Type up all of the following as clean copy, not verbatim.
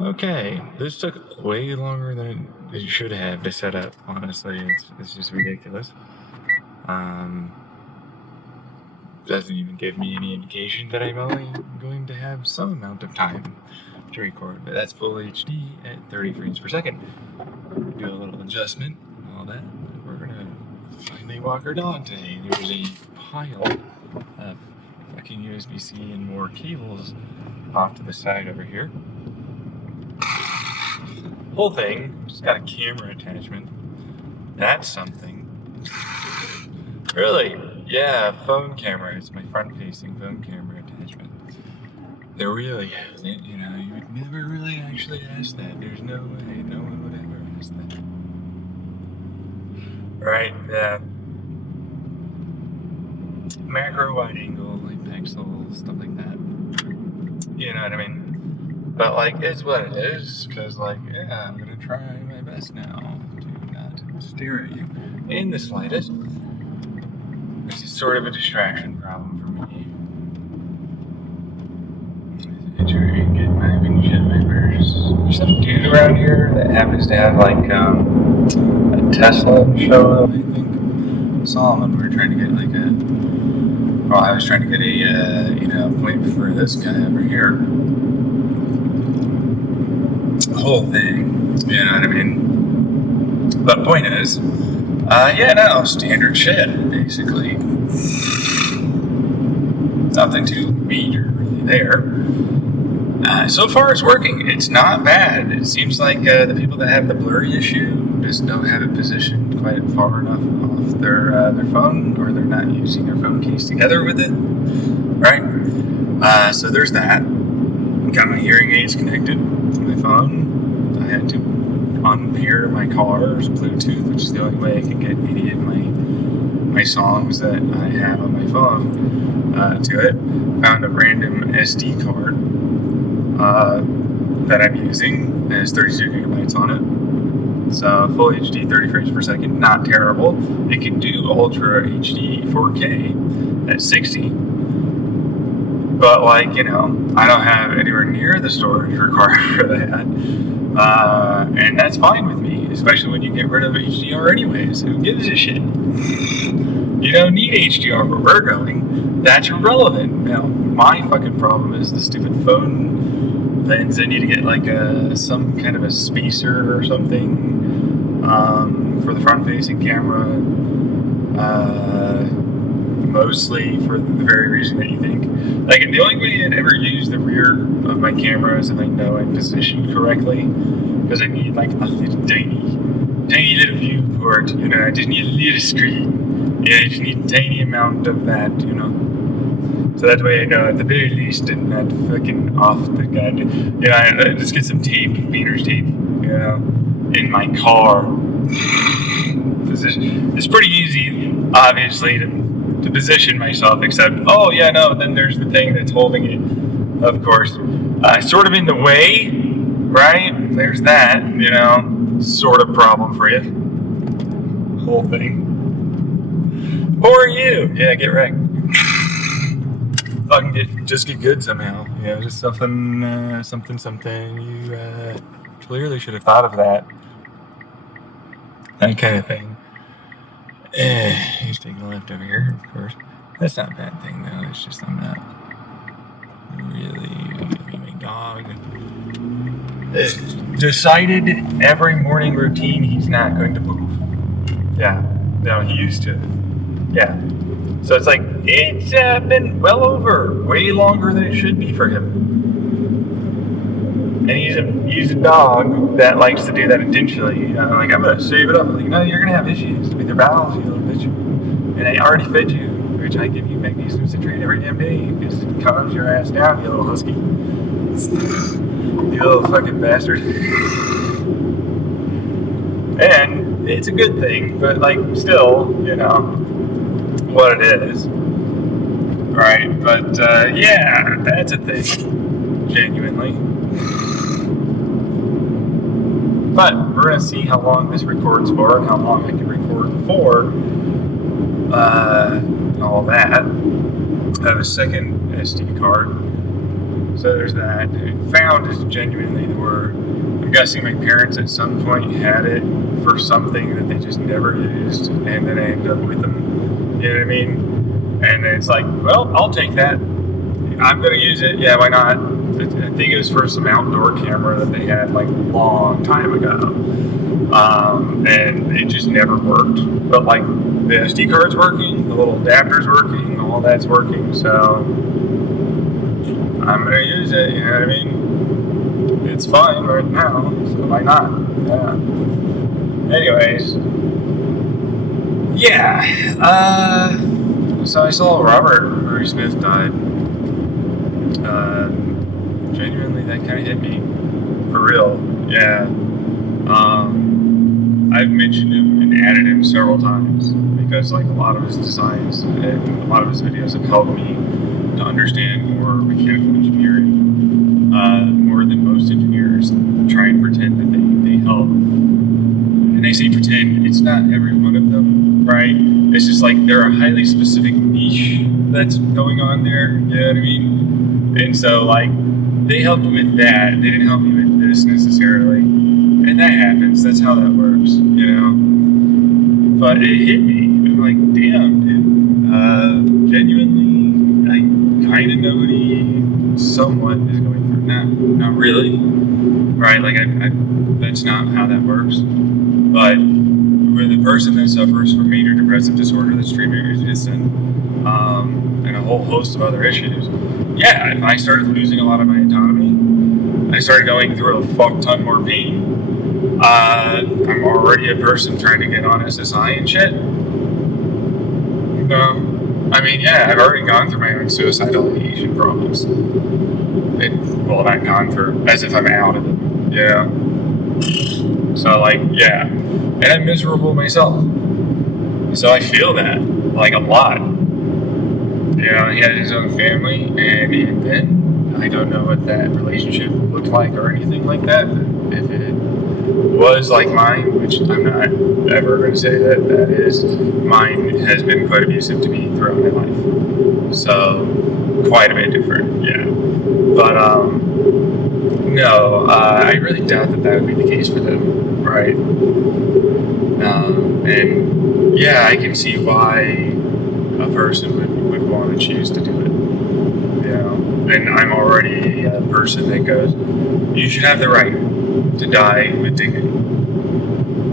Okay, this took way longer than it should have to set up, honestly. It's just ridiculous. Um, doesn't even give me any indication that I'm only going to have some amount of time to record, but that's full HD at 30 frames per second. Do a little adjustment and all that. We're gonna finally walk our dog today. There's a pile of fucking USB-C and more cables off to the side over here. Whole thing just got a camera attachment. That's something. Really? Yeah, phone camera. It's my front-facing phone camera attachment. There really isn't. You know, you would never really actually ask that. There's no way. No one would ever ask that. Right? Yeah. Macro, wide angle, like pixels, stuff like that. You know what I mean? But like, it's what it is. Cause like, yeah, I'm gonna try my best now to not stare at you in the slightest. This is sort of a distraction problem for me. Trying to get my windshield wipers. There's some dude around here that happens to have like a Tesla show up, I think. Saw him when we were trying to get like I was trying to get a appointment for this guy over here. The whole thing, you know what I mean? But point is, standard shit, basically. Nothing too major really there. So far it's working. It's not bad. It seems like the people that have the blurry issue just don't have it positioned quite far enough off their phone, or they're not using their phone case together with it, right? So there's that. Got my hearing aids connected to my phone. I had to unpair my car's Bluetooth, which is the only way I can get any of my songs that I have on my phone to it. Found a random SD card that I'm using. It has 32 gigabytes on it. So full HD, 30 frames per second, not terrible. It can do Ultra HD 4K at 60. But like, you know, I don't have anywhere near the storage required for that. And that's fine with me, especially when you get rid of HDR anyways. Who gives a shit? You don't need HDR where we're going. That's irrelevant. Now, my fucking problem is the stupid phone lens. I need to get like some kind of a spacer or something for the front-facing camera. Mostly for the very reason that you think. Like, the only way I'd ever use the rear of my camera is if I know I'm positioned correctly, because I need like a little tiny little viewport, you know. I just need a little screen. Yeah, I just need a tiny amount of that, you know. So that way I know at the very least I'm not fucking off the gun. You know, I just get some tape, painter's tape, you know, in my car. Position. It's pretty easy, obviously, to position myself, except, then there's the thing that's holding it, of course, sort of in the way, right? There's that, you know, sort of problem for you. Whole thing. Or you. Yeah, get wrecked. Fucking just get good somehow. You know, just something. You clearly should have thought of that. That kind of thing. He's taking a left over here, of course. That's not a bad thing, though. It's just I'm not really my dog. Decided every morning routine he's not going to poop. Yeah. No, he used to. Yeah. So it's like, it's been well over, way longer than it should be for him. And he's a dog that likes to do that intentionally. Like, I'm gonna save it up. Like, no, you're gonna have issues with your bowels, you little bitch. And I already fed you, which I give you magnesium citrate every damn day. Because it calms your ass down, you little husky. You little fucking bastard. And it's a good thing, but like, still, you know, what it is. Right? But yeah, that's a thing. Genuinely. But we're going to see how long this records for and how long I can record for. And all that. I have a second SD card. So there's that. And found is genuinely where I'm guessing my parents at some point had it for something that they just never used, and then I ended up with them. You know what I mean? And it's like, well, I'll take that. I'm gonna use it. Yeah, why not? I think it was for some outdoor camera that they had like a long time ago, and it just never worked. But like the SD card's working, the little adapter's working, all that's working. So I'm gonna use it. You know what I mean? It's fine right now, so why not? Yeah. Anyways, yeah. So I saw Robert Murray Smith died. Genuinely, that kind of hit me for real. Yeah. I've mentioned him and added him several times because, like, a lot of his designs and a lot of his videos have helped me to understand more mechanical engineering, more than most engineers try and pretend that they help. And I say pretend, it's not every one of them, right? It's just like they're a highly specific niche that's going on there, you know what I mean? And so, like, they helped me with that. They didn't help me with this necessarily. And that happens. That's how that works, you know? But it hit me. I'm like, damn, dude. Genuinely, I kind of know what he somewhat is going through. Not really. Right? Like, that's not how that works. But with a person that suffers from major depressive disorder that's treatment resistant, and a whole host of other issues, yeah, if I started losing a lot of my autonomy, I started going through a fuck ton more pain. I'm already a person trying to get on SSI and shit. I mean, yeah, I've already gone through my own suicidal ideation problems. Well, not gone through, as if I'm out of it, you know? So, like, yeah. And I'm miserable myself. So I feel that, like, a lot. You know, he had his own family, and then I don't know what that relationship looked like or anything like that. But if it was like mine, which I'm not ever going to say that that is, mine has been quite abusive to me throughout my life. So, quite a bit different, yeah. But, no, I really doubt that would be the case for them, right? And, yeah, I can see why a person would want to choose to do it, you know. And I'm already a person that goes, you should have the right to die with dignity.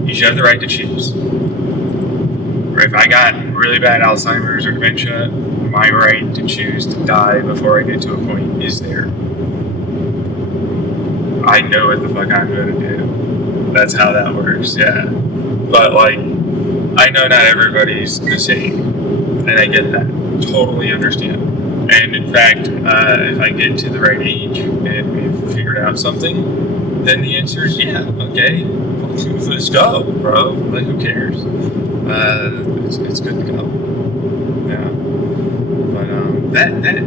You should have the right to choose. Or if I got really bad Alzheimer's or dementia, my right to choose to die before I get to a point is there. I know what the fuck I'm going to do. That's how that works, yeah. But, like, I know not everybody's the same. And I get that. Totally understand. And in fact, if I get to the right age and we've figured out something, then the answer is yeah, okay. Let's go, bro. Like, who cares? It's good to go. Yeah. But that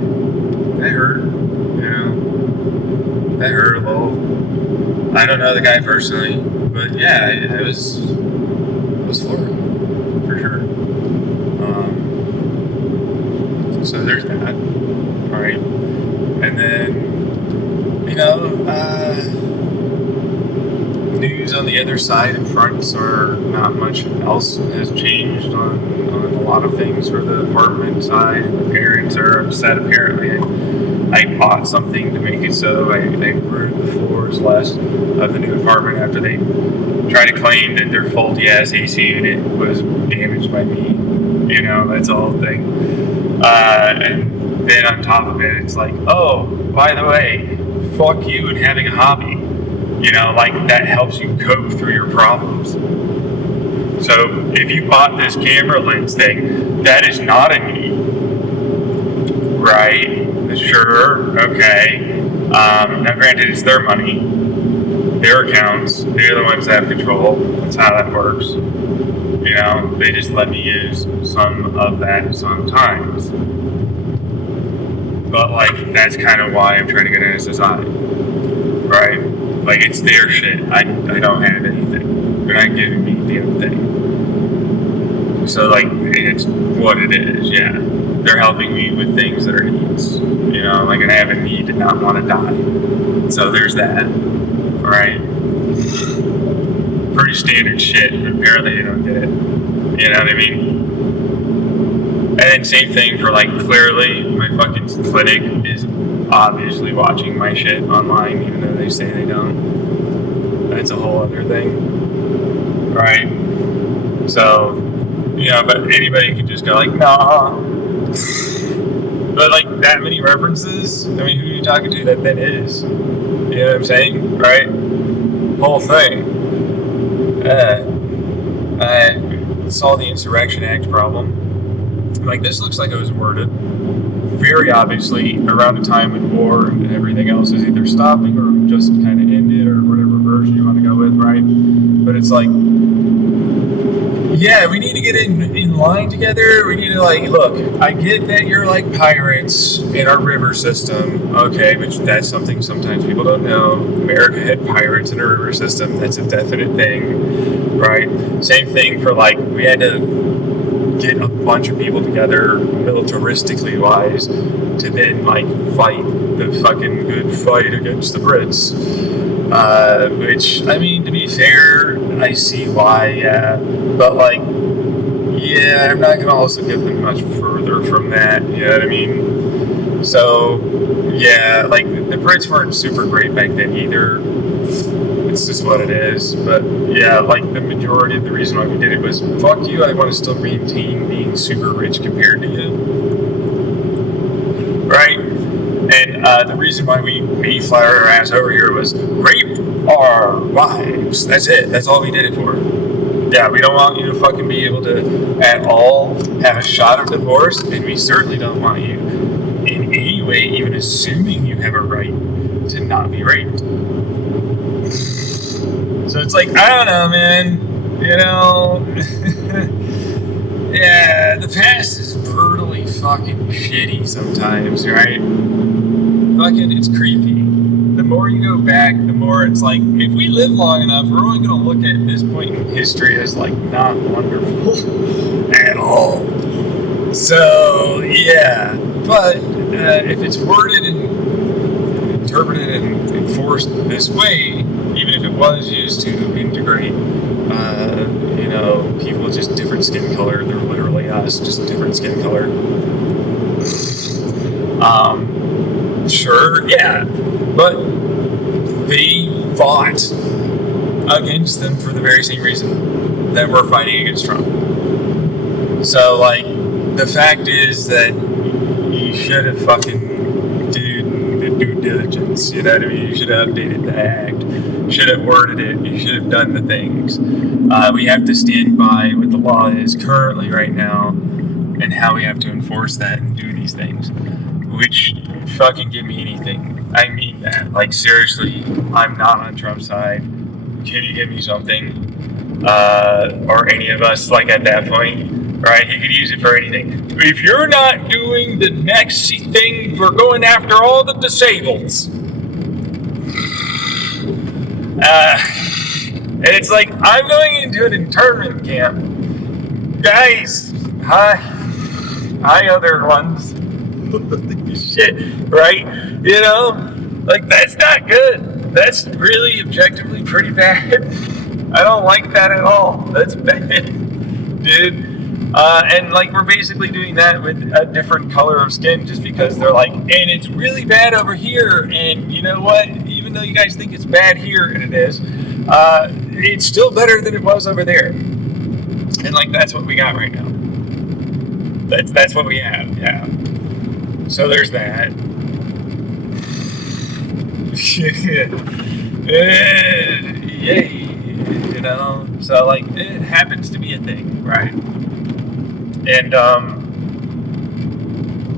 hurt, you know. That hurt a little. I don't know the guy personally, but yeah, I was floored, for sure. So there's that, all right, and then, you know, news on the other side and fronts are not much else has changed on a lot of things for the apartment side. The parents are upset, apparently. I bought something to make it so they ruined the floors less of the new apartment after they tried to claim that their faulty ass AC unit was damaged by me. You know, that's the whole thing. And then on top of it, it's like, oh, by the way, fuck you and having a hobby. You know, like, that helps you cope through your problems. So if you bought this camera lens thing, that is not a need. Right? Sure, okay. Now granted, it's their money, their accounts, they're the ones that have control. That's how that works. You know, they just let me use some of that sometimes. But, like, that's kind of why I'm trying to get an SSI. Right? Like, it's their shit. I don't have anything. They're not giving me the damn thing. So, like, it's what it is, yeah. they're helping me with things that are needs. You know, like I have a need to not want to die. So there's that. All right. Pretty standard shit, but apparently they don't get it. You know what I mean? And then same thing for like, clearly my fucking clinic is obviously watching my shit online, even though they say they don't. That's a whole other thing. Right? So, you know, but anybody can just go like, nah. But like that many references, I mean, who are you talking to that is? You know what I'm saying? Right? Whole thing. I saw the Insurrection Act problem. Like, this looks like it was worded very obviously around a time when war and everything else is either stopping or just kind of ended, or whatever version you want to go with, right? But it's like, yeah, we need to get in line together. We need to, like, look, I get that you're like pirates in our river system, okay, which that's something sometimes people don't know. America had pirates in our river system. That's a definite thing, right? Same thing for, like, we had to get a bunch of people together militaristically wise to then, like, fight the fucking good fight against the Brits. Which, I mean, to be fair, I see why, yeah. But, like, yeah, I'm not going to also give them much further from that, you know what I mean? So, yeah, like, the Brits weren't super great back then either. It's just what it is. But, yeah, like, the majority of the reason why we did it was, fuck you, I want to still maintain being super rich compared to you. Right? And the reason why we fly our ass over here was rape our wives. That's it. That's all we did it for. Yeah, we don't want you to fucking be able to at all have a shot of divorce, and we certainly don't want you in any way even assuming you have a right to not be raped. So it's like, I don't know, man. You know, yeah, the past is brutally fucking shitty sometimes, right? Fucking, it's creepy. The more you go back, the more it's like, if we live long enough, we're only going to look at this point in history as, like, not wonderful at all. So, yeah. But if it's worded and interpreted and enforced this way, even if it was used to integrate, you know, people with just different skin color, they're literally us, just different skin color. Sure, yeah, but they fought against them for the very same reason that we're fighting against Trump. So, like, the fact is that you should have fucking did due diligence, you know what I mean? You should have updated the act, should have worded it, you should have done the things. We have to stand by what the law is currently right now and how we have to enforce that and do these things. Which, fucking give me anything. I mean that. Like, seriously, I'm not on Trump's side. Can you give me something? Or any of us, like, at that point, right? He could use it for anything. If you're not doing the next thing for going after all the disableds. And it's like, I'm going into an internment camp. Guys, hi other ones. Shit, right? You know, like, that's not good. That's really objectively pretty bad. I don't like that at all. That's bad, dude. And, like, we're basically doing that with a different color of skin just because they're like, and it's really bad over here, and you know what? Even though you guys think it's bad here, and it is, it's still better than it was over there. And, like, that's what we got right now. That's what we have, yeah. So there's that. Yay, you know? So, like, it happens to be a thing, right? And,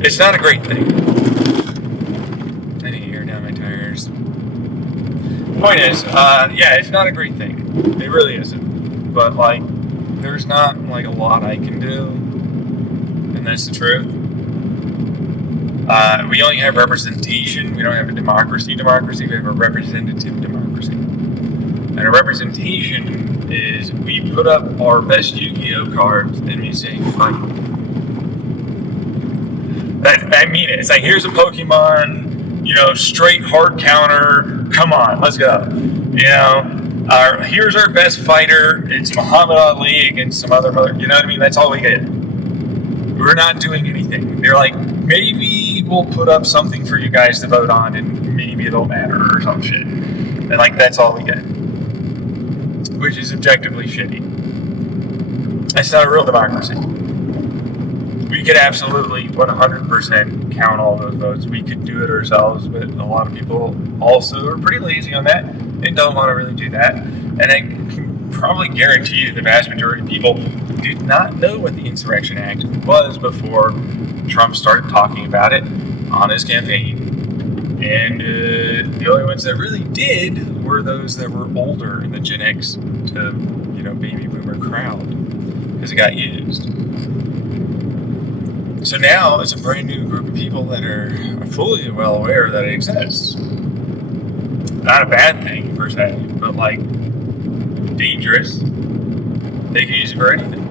it's not a great thing. I need to air down my tires. Point is, yeah, it's not a great thing. It really isn't. But, like, there's not, like, a lot I can do. And that's the truth. We only have representation. We don't have a democracy. We have a representative democracy. And a representation is we put up our best Yu-Gi-Oh cards and we say fight. I mean it. It's like, here's a Pokemon, straight hard counter. Come on, let's go. Here's our best fighter. It's Muhammad Ali against some other mother. You know what I mean? That's all we get. We're not doing anything. They're like, maybe we'll put up something for you guys to vote on, and maybe it'll matter or some shit. And like, that's all we get, which is objectively shitty. It's not a real democracy. We could absolutely 100% count all those votes. We could do it ourselves, but a lot of people also are pretty lazy on that and don't want to really do that. And I can probably guarantee you the vast majority of people did not know what the Insurrection Act was before Trump started talking about it on his campaign. And the only ones that really did were those that were older in the Gen X to, baby boomer crowd, because it got used. So now it's a brand new group of people that are fully well aware that it exists. Not a bad thing per se, but like dangerous. They can use it for anything.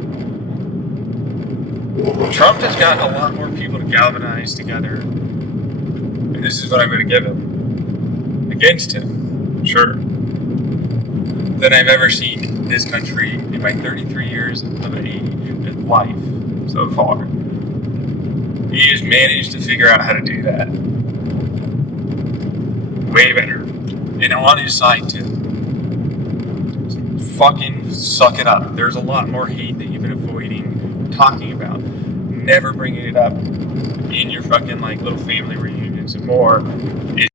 Trump has gotten a lot more people to galvanize together, and this is what I'm going to give him against him, sure, than I've ever seen in this country in my 33 years of life so far. He has managed to figure out how to do that way better, and on his side too. Fucking suck it up. There's a lot more hate that you've been avoiding talking about, never bringing it up in your fucking like little family reunions and more.